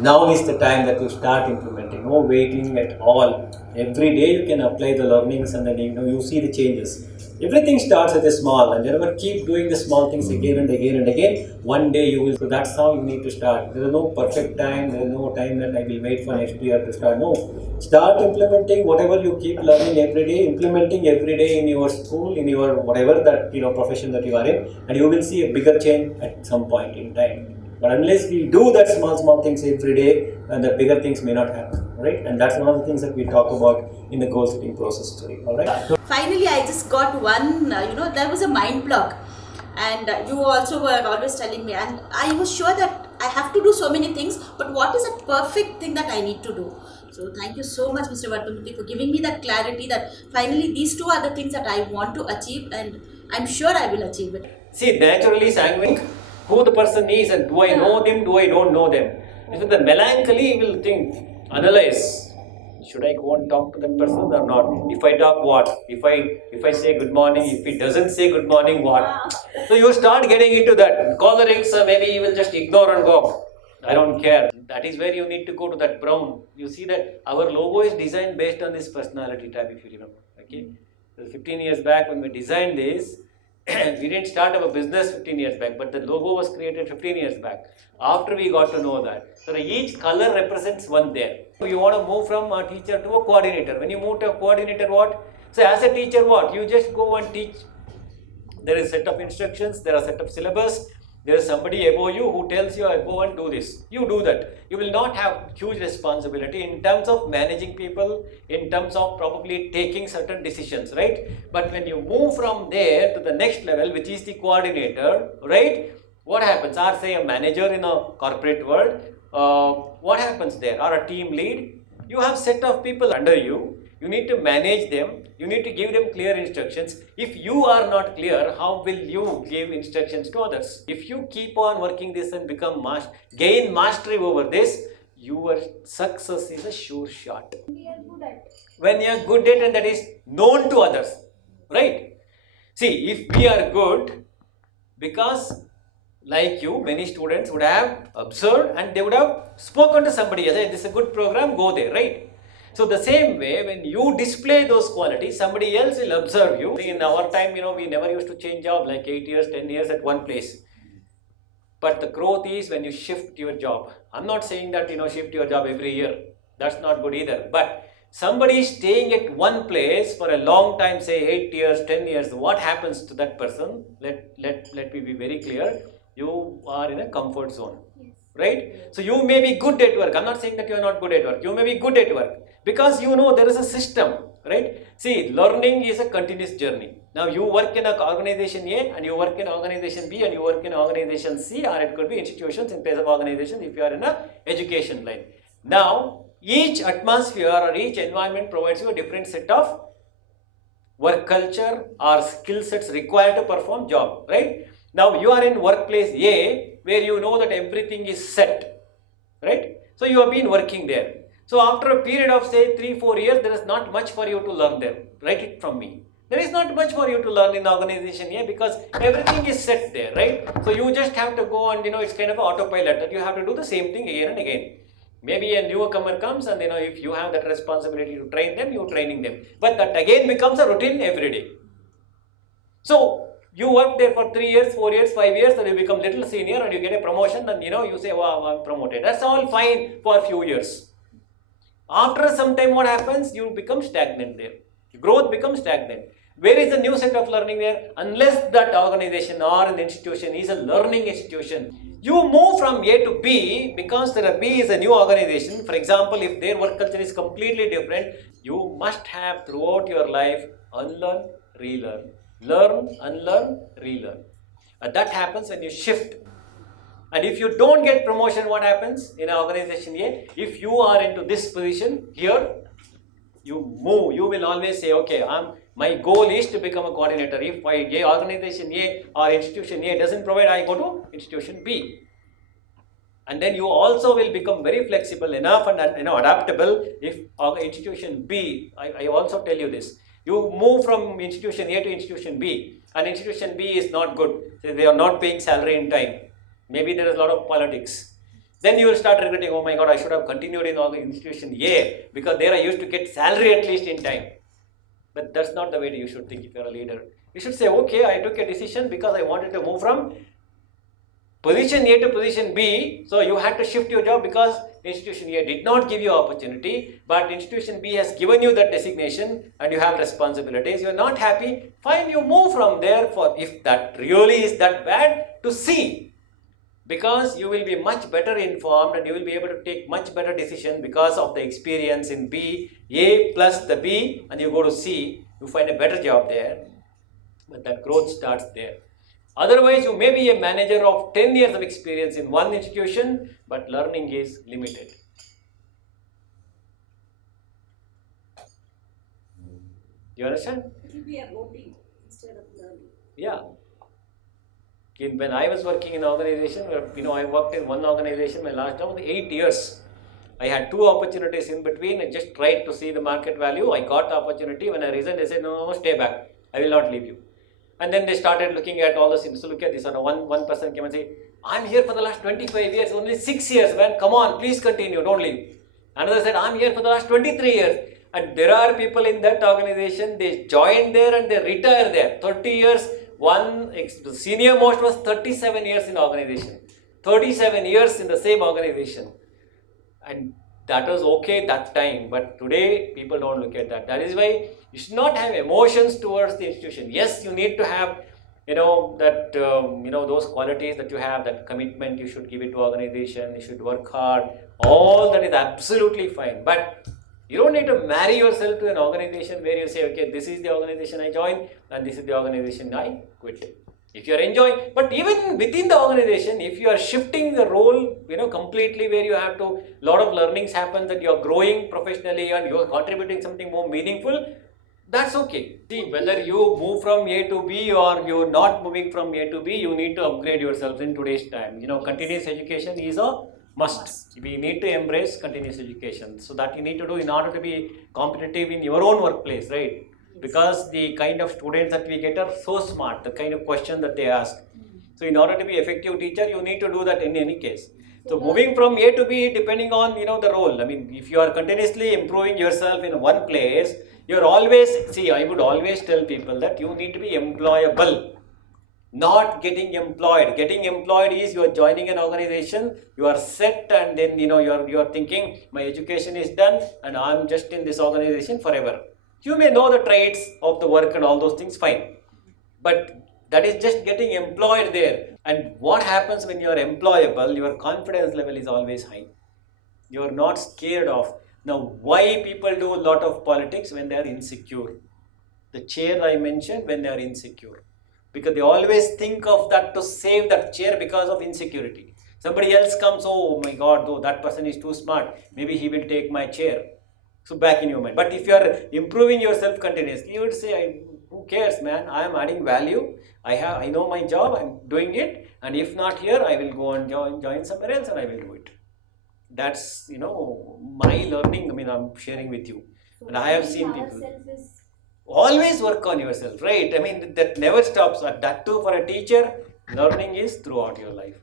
Now is the time that you start implementing. No waiting at all. Every day you can apply the learnings, and then you see the changes. Everything starts with a small, and never keep doing the small things again and again and again. One day you will. So that's how you need to start. There is no perfect time. There is no time that I will wait for next year to start. No, start implementing whatever you keep learning every day, implementing every day in your school, in your whatever that profession that you are in, and you will see a bigger change at some point in time. But unless we do that small things every day, the bigger things may not happen, right? And that's one of the things that we talk about in the goal setting process today, all right? Finally, I just got one, there was a mind block, and you also were always telling me, and I was sure that I have to do so many things, but what is that perfect thing that I need to do? So thank you so much, Mr. Vartamurthy, for giving me that clarity that finally these two are the things that I want to achieve, and I'm sure I will achieve it. See, naturally sanguine, who the person is, and do I know them, do I don't know them. So the melancholy will think, analyze, should I go and talk to that person or not? If I talk, what? If I say good morning, if he doesn't say good morning, what? So you start getting into that. Cholerics, maybe you will just ignore and go, I don't care. That is where you need to go to that brown. You see that our logo is designed based on this personality type, if you remember. Okay, so 15 years back when we designed this, we didn't start our business 15 years back, but the logo was created 15 years back. After we got to know that. So each color represents one there. So you want to move from a teacher to a coordinator. When you move to a coordinator, what? So as a teacher, what? You just go and teach. There is a set of instructions, there are a set of syllabus. There is somebody above you who tells you, go and do this. You do that. You will not have huge responsibility in terms of managing people, in terms of probably taking certain decisions, right? But when you move from there to the next level, which is the coordinator, right? What happens? Or say a manager in a corporate world, what happens there? Or a team lead, you have set of people under you. You need to manage them. You need to give them clear instructions. If you are not clear, how will you give instructions to others? If you keep on working this and gain mastery over this, your success is a sure shot. When you are good at it and that is known to others, right? See, if we are good, because like you, many students would have observed and they would have spoken to somebody else. This is a good program, go there, right? So the same way, when you display those qualities, somebody else will observe you. In our time, we never used to change job like 8 years, 10 years at one place. But the growth is when you shift your job. I'm not saying that, shift your job every year. That's not good either. But somebody is staying at one place for a long time, say 8 years, 10 years, what happens to that person? Let me be very clear. You are in a comfort zone, right? So you may be good at work. I'm not saying that you are not good at work. You may be good at work because there is a system, right? See, learning is a continuous journey. Now you work in an organization A and you work in organization B and you work in organization C, or it could be institutions in place of organization if you are in a education line. Now each atmosphere or each environment provides you a different set of work culture or skill sets required to perform job, right? Now you are in workplace A where you know that everything is set, right? So you have been working there. So after a period of say 3-4 years, there is not much for you to learn there. Write it from me. There is not much for you to learn in the organization A because everything is set there, right? So you just have to go and it's kind of an autopilot that you have to do the same thing again and again. Maybe a newcomer comes and if you have that responsibility to train them, you're training them. But that again becomes a routine every day. So you work there for 3 years, 4 years, 5 years, and you become little senior and you get a promotion, and you say, wow, I'm promoted. That's all fine for a few years. After some time, what happens? You become stagnant there. Growth becomes stagnant. Where is the new set of learning there? Unless that organization or an institution is a learning institution, you move from A to B because the B is a new organization. For example, if their work culture is completely different, you must have throughout your life unlearn, relearn. Learn, unlearn, relearn. And that happens when you shift. And if you don't get promotion, what happens in an organization A? If you are into this position here, you move. You will always say, okay, my goal is to become a coordinator. If organization A or institution A doesn't provide, I go to institution B. And then you also will become very flexible enough and adaptable. If institution B, I also tell you this. You move from institution A to institution B, and institution B is not good. They are not paying salary in time. Maybe there is a lot of politics. Then you will start regretting, oh my God, I should have continued in institution A because there I used to get salary at least in time. But that's not the way you should think if you're a leader. You should say, okay, I took a decision because I wanted to move from position A to position B. So you had to shift your job because institution A did not give you opportunity, but institution B has given you that designation and you have responsibilities. You're not happy, fine, you move from there for, if that really is that bad, to C. Because you will be much better informed and you will be able to take much better decision because of the experience in B, A plus the B, and you go to C, you find a better job there. But that growth starts there. Otherwise, you may be a manager of 10 years of experience in one institution, but learning is limited. Do you understand? It will be a routine instead of learning. Yeah. When I was working in an organization, I worked in one organization, my last job was 8 years. I had 2 opportunities in between. I just tried to see the market value. I got the opportunity. When I resigned, they said, no, stay back. I will not leave you. And then they started looking at all the things. So look at this. One person came and said, I'm here for the last 25 years, only 6 years, man. Come on, please continue, don't leave. Another said, I'm here for the last 23 years. And there are people in that organization, they joined there and they retire there. 30 years. One senior most was 37 years in the organization, 37 years in the same organization, and that was okay that time. But today people don't look at that. That is why you should not have emotions towards the institution. Yes, you need to have those qualities that you have, that commitment you should give it to organization. You should work hard. All that is absolutely fine, but you don't need to marry yourself to an organization where you say, okay, this is the organization I joined and this is the organization I quit. If you are enjoying, but even within the organization, if you are shifting the role, completely where you have to, lot of learnings happen, that you are growing professionally and you are contributing something more meaningful, that's okay. See, whether you move from A to B or you're not moving from A to B, you need to upgrade yourself in today's time. Continuous education is a must. We need to embrace continuous education. So that you need to do in order to be competitive in your own workplace, right? Because the kind of students that we get are so smart, the kind of question that they ask. So in order to be effective teacher, you need to do that in any case. So moving from A to B, depending on, the role. I mean, if you are continuously improving yourself in one place, you're always, I would always tell people that you need to be employable. Not getting employed. Getting employed is you are joining an organization, you are set, and then you are thinking, my education is done and I'm just in this organization forever. You may know the traits of the work and all those things, fine. But that is just getting employed there. And what happens when you are employable, your confidence level is always high. You are not scared of. Now, why people do a lot of politics? When they are insecure. The chair I mentioned, when they are insecure. Because they always think of that to save that chair because of insecurity. Somebody else comes, oh my God, though that person is too smart, maybe he will take my chair. So back in your mind. But if you are improving yourself continuously, you would say, who cares, man? I am adding value. I know my job, I am doing it. And if not here, I will go and join somewhere else and I will do it. That's, my learning, I'm sharing with you. And I have seen people. Always work on yourself, right? That never stops. That too, for a teacher, learning is throughout your life.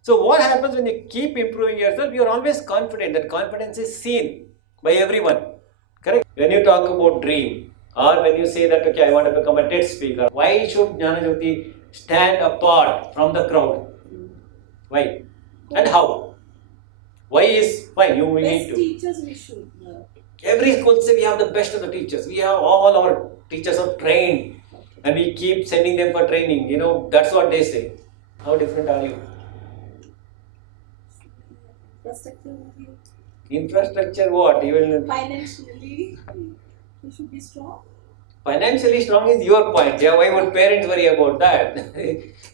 So what happens when you keep improving yourself? You are always confident. That confidence is seen by everyone. Correct? When you talk about dream, or when you say that, okay, I want to become a TED speaker, why should Jnanajyoti stand apart from the crowd? Why? And how? Why is fine? You will need to. Best teachers we should. Every school say we have the best of the teachers. We have all our teachers are trained and we keep sending them for training. That's what they say. How different are you? Infrastructure what? Even Financially, we should be strong. Financially strong is your point. Yeah, why would parents worry about that?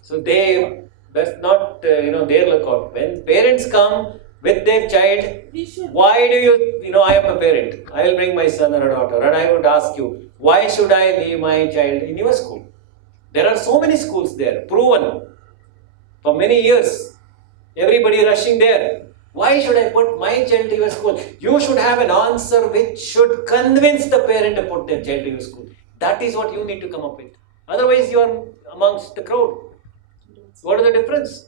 So that's not their lookout. When parents come with their child, why do you, I am a parent, I will bring my son or a daughter and I would ask you, why should I leave my child in your school? There are so many schools there, proven, for many years, everybody rushing there. Why should I put my child to your school? You should have an answer which should convince the parent to put their child to your school. That is what you need to come up with. Otherwise you are amongst the crowd. What is the difference?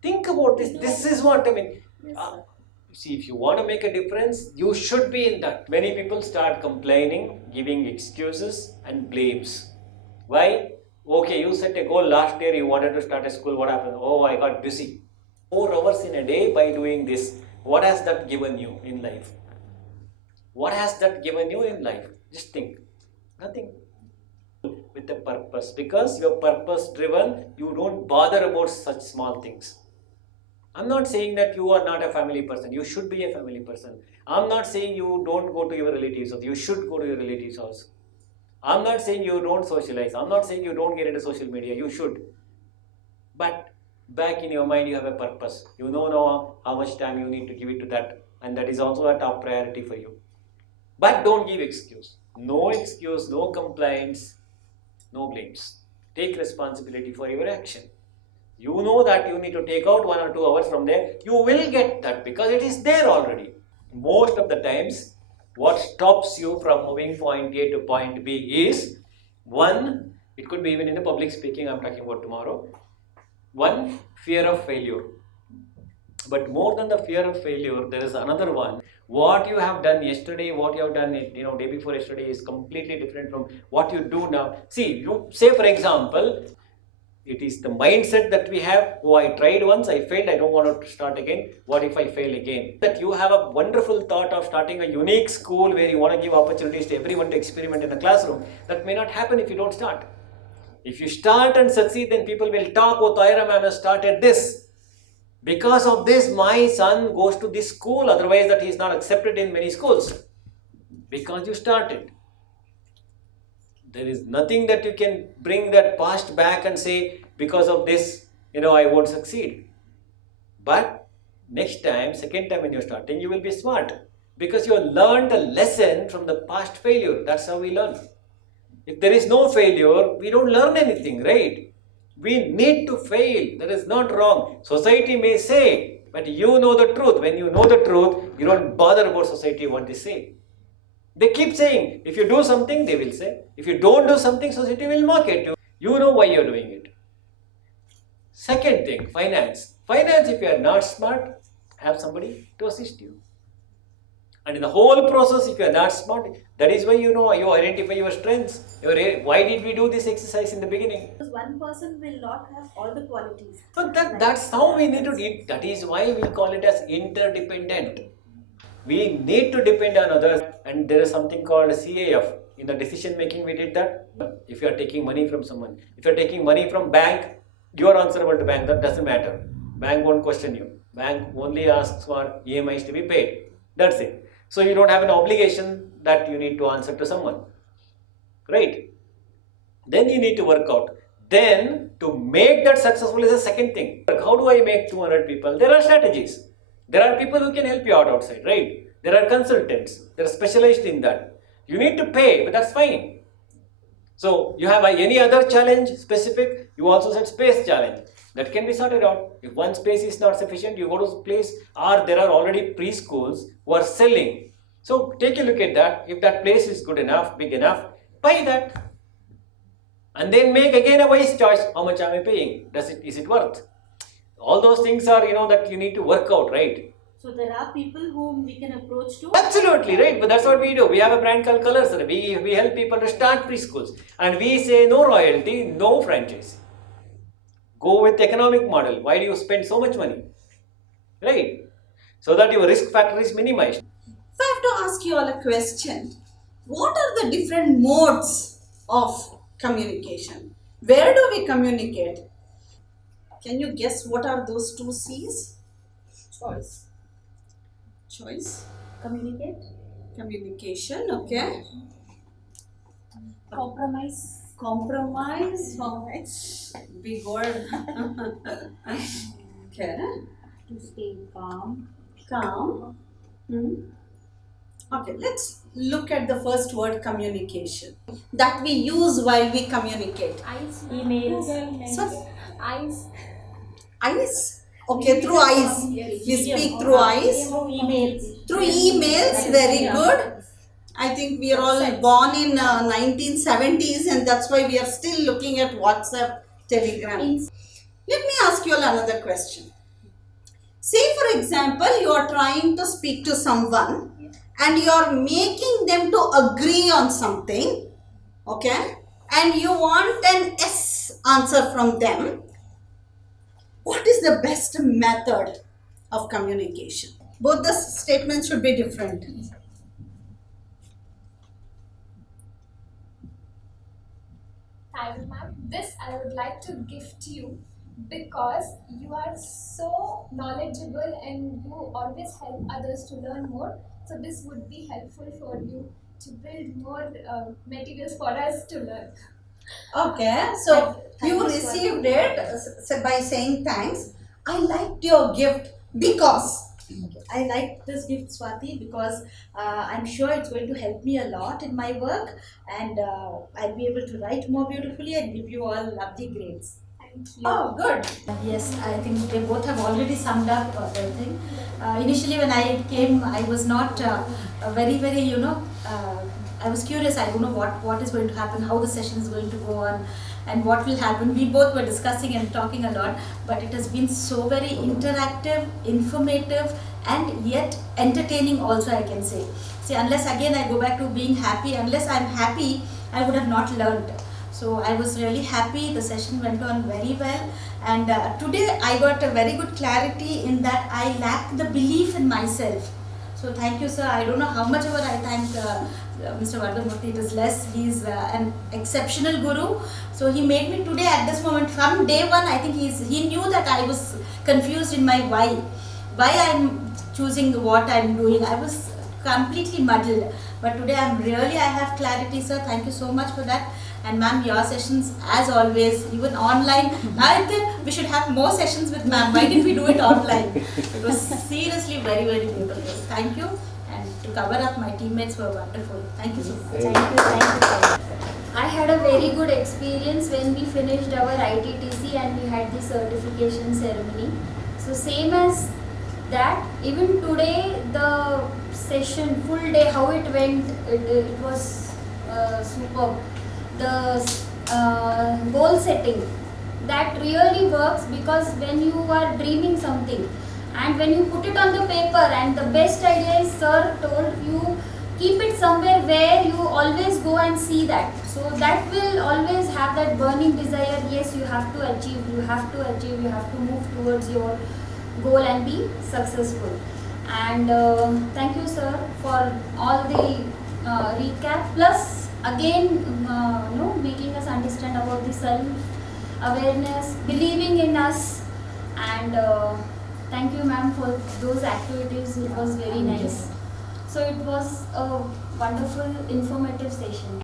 Think about this. This is what I mean. See, if you want to make a difference, you should be in that. Many people start complaining, giving excuses and blames. Why? Okay, you set a goal last year, you wanted to start a school, what happened? Oh, I got busy. 4 hours in a day by doing this. What has that given you in life? What has that given you in life? Just think. Nothing. With a purpose. Because you're purpose driven, you don't bother about such small things. I'm not saying that you are not a family person. You should be a family person. I'm not saying you don't go to your relatives' house. You should go to your relatives' house. I'm not saying you don't socialize. I'm not saying you don't get into social media. You should. But back in your mind, you have a purpose. You know now how much time you need to give it to that. And that is also a top priority for you. But don't give excuse. No excuse, no complaints, no blames. Take responsibility for your action. You know that you need to take out 1 or 2 hours from there. You will get that because it is there already. Most of the times, what stops you from moving point A to point B is one, it could be even in the public speaking I'm talking about tomorrow. One, fear of failure. But more than the fear of failure, there is another one. What you have done yesterday, what you have done day before yesterday is completely different from what you do now. See, you say for example, it is the mindset that we have. Oh, I tried once, I failed, I don't want to start again. What if I fail again? That you have a wonderful thought of starting a unique school where you want to give opportunities to everyone to experiment in a classroom. That may not happen if you don't start. If you start and succeed, then people will talk, oh, Taira ma'am has started this. Because of this, my son goes to this school, otherwise that he is not accepted in many schools. Because you started. There is nothing that you can bring that past back and say, because of this, I won't succeed. But next time, second time when you're starting, you will be smart. Because you have learned a lesson from the past failure. That's how we learn. If there is no failure, we don't learn anything, right? We need to fail. That is not wrong. Society may say, but you know the truth. When you know the truth, you don't bother about society what they say. They keep saying, if you do something, they will say. If you don't do something, society will mock at you. You know why you're doing it. Second thing, finance. Finance, if you are not smart, have somebody to assist you. And in the whole process, if you are not smart, that is why you identify your strengths. Why did we do this exercise in the beginning? Because one person will not have all the qualities. So that's how we need to do it. That is why we call it as interdependent. We need to depend on others, and there is something called CAF. In the decision making, we did that. If you are taking money from someone, if you are taking money from bank, you are answerable to bank. That doesn't matter. Bank won't question you. Bank only asks for EMIs to be paid. That's it. So you don't have an obligation that you need to answer to someone. Right? Then you need to work out. Then to make that successful is the second thing. How do I make 200 people? There are strategies. There are people who can help you out outside, right? There are consultants. They are specialized in that. You need to pay, but that's fine. So you have any other challenge specific? You also said space challenge. That can be sorted out. If one space is not sufficient, you go to a place, or there are already preschools who are selling. So take a look at that. If that place is good enough, big enough, buy that. And then make again a wise choice. How much am I paying? Is it worth? All those things are, that you need to work out, right? So there are people whom we can approach to? Absolutely, right. But that's what we do. We have a brand called Colors. We help people to start preschools. And we say no royalty, no franchise. Go with economic model. Why do you spend so much money? Right? So that your risk factor is minimized. So I have to ask you all a question. What are the different modes of communication? Where do we communicate? Can you guess what are those 2 C's? Choice. Communicate. Communication, okay. Compromise. Big word. Okay. To stay calm. Okay, let's look at the first word, communication. That we use while we communicate. Emails. So, Eyes. Okay, through eyes. We speak through eyes. Through emails, very good. I think we are all born in 1970s, and that's why we are still looking at WhatsApp, Telegram. Let me ask you all another question. Say for example, you are trying to speak to someone and you are making them to agree on something, okay, and you want an yes answer from them. What is the best method of communication? Both the statements should be different. Thank you, ma'am. This I would like to gift you because you are so knowledgeable and you always help others to learn more. So this would be helpful for you to build more materials for us to learn. Okay, so Thank you you, received it by saying thanks. I liked your gift because I like this gift, Swati, because I'm sure it's going to help me a lot in my work, and I'll be able to write more beautifully and give you all lovely grades. Thank you. Oh, good. Yes, I think they both have already summed up everything. Initially, when I came, I was not very, I was curious. I don't know what is going to happen, how the session is going to go on, and what will happen. We both were discussing and talking a lot, but it has been so very interactive, informative, and yet entertaining also, I can say. See, unless again I go back to being happy, unless I'm happy, I would have not learned. So I was really happy. The session went on very well, and today I got a very good clarity in that I lacked the belief in myself. So thank you, sir. I don't know how much ever I thank Mr. Vardhamurthy. It is less. He's an exceptional guru. So he made me today at this moment from day one. I think he knew that I was confused in my why I'm choosing what I'm doing. I was completely muddled. But today I have clarity, sir. Thank you so much for that. And ma'am, your sessions, as always, even online, I think we should have more sessions with ma'am. Why didn't we do it online? It was seriously very, very beautiful. Thank you. And to cover up, my teammates were wonderful. Thank you so much. Thank you. I had a very good experience when we finished our ITTC and we had the certification ceremony. So same as that, even today the session, full day, how it went, it was superb. The goal setting, that really works, because when you are dreaming something and when you put it on the paper, and the best idea is, sir told you, keep it somewhere where you always go and see that. So that will always have that burning desire. Yes, you have to achieve, you have to move towards your goal and be successful. And thank you, sir, for all the recap, plus again making us understand about the self awareness, believing in us, and thank you, ma'am, for those activities. It was very nice. So it was a wonderful, informative session.